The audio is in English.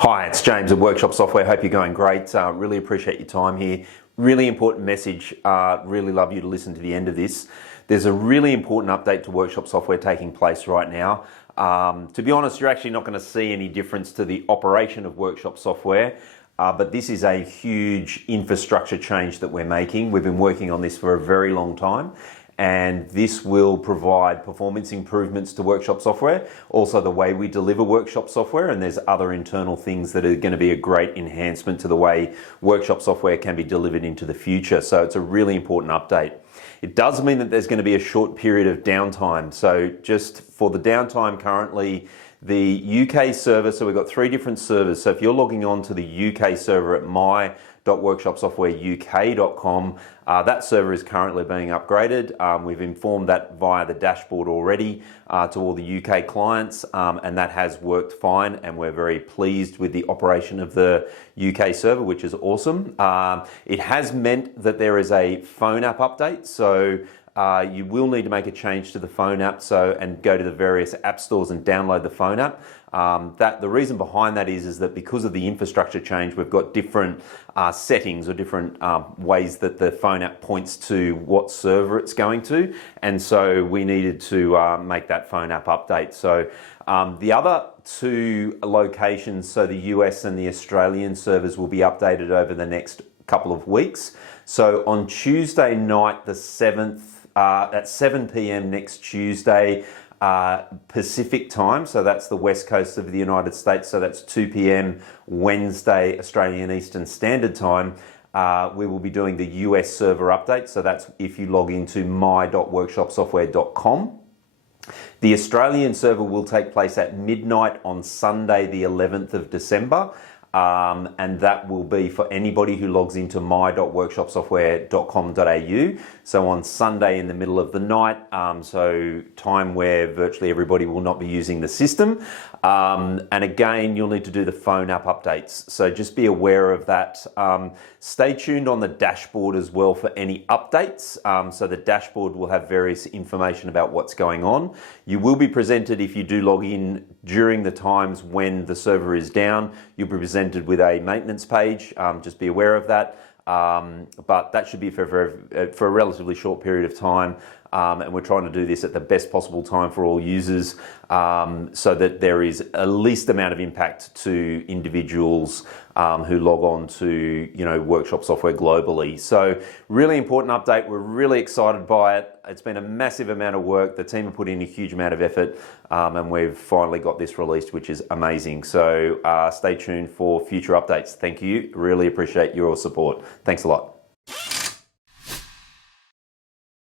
Hi, it's James at Workshop Software. Hope you're going great. Really appreciate your time here. Really important message. Really love you to listen to the end of this. There's a really important update to Workshop Software taking place right now. To be honest, you're actually not going to see any difference to the operation of Workshop Software, but this is a huge infrastructure change that we're making. We've been working on this for a very long time, and this will provide performance improvements to Workshop Software, also the way we deliver Workshop Software, and there's other internal things that are going to be a great enhancement to the way Workshop Software can be delivered into the future. So it's a really important update. It does mean that there's going to be a short period of downtime. So just for the downtime currently, the UK server, so we've got 3 different servers. So if you're logging on to the UK server at my.workshopsoftwareuk.com, that server is currently being upgraded. We've informed that via the dashboard already to all the UK clients, and that has worked fine, and we're very pleased with the operation of the UK server, which is awesome. It has meant that there is a phone app update, so you will need to make a change to the phone app and go to the various app stores and download the phone app. The reason behind that is that because of the infrastructure change, we've got different settings or different ways that the phone app points to what server it's going to, and so we needed to make that phone app update. So the other 2 locations, so the US and the Australian servers, will be updated over the next couple of weeks. So on Tuesday night, the 7th, at 7 p.m. next Tuesday, Pacific time, so that's the west coast of the United States, so that's 2 p.m. Wednesday Australian Eastern Standard Time, we will be doing the US server update. So that's if you log into my.workshopsoftware.com. The Australian server will take place at midnight on Sunday the 11th of December. And that will be for anybody who logs into my.workshopsoftware.com.au. So on Sunday in the middle of the night, so time where virtually everybody will not be using the system. And again, you'll need to do the phone app updates. So just be aware of that. Stay tuned on the dashboard as well for any updates. So the dashboard will have various information about what's going on. You will be presented, if you do log in during the times when the server is down, you'll be presented with a maintenance page. Just be aware of that. But that should be for a relatively short period of time. And we're trying to do this at the best possible time for all users, so that there is a least amount of impact to individuals who log on to Workshop Software globally. So really important update. We're really excited by it. It's been a massive amount of work. The team have put in a huge amount of effort, and we've finally got this released, which is amazing. So stay tuned for future updates. Thank you. Really appreciate your support. Thanks a lot.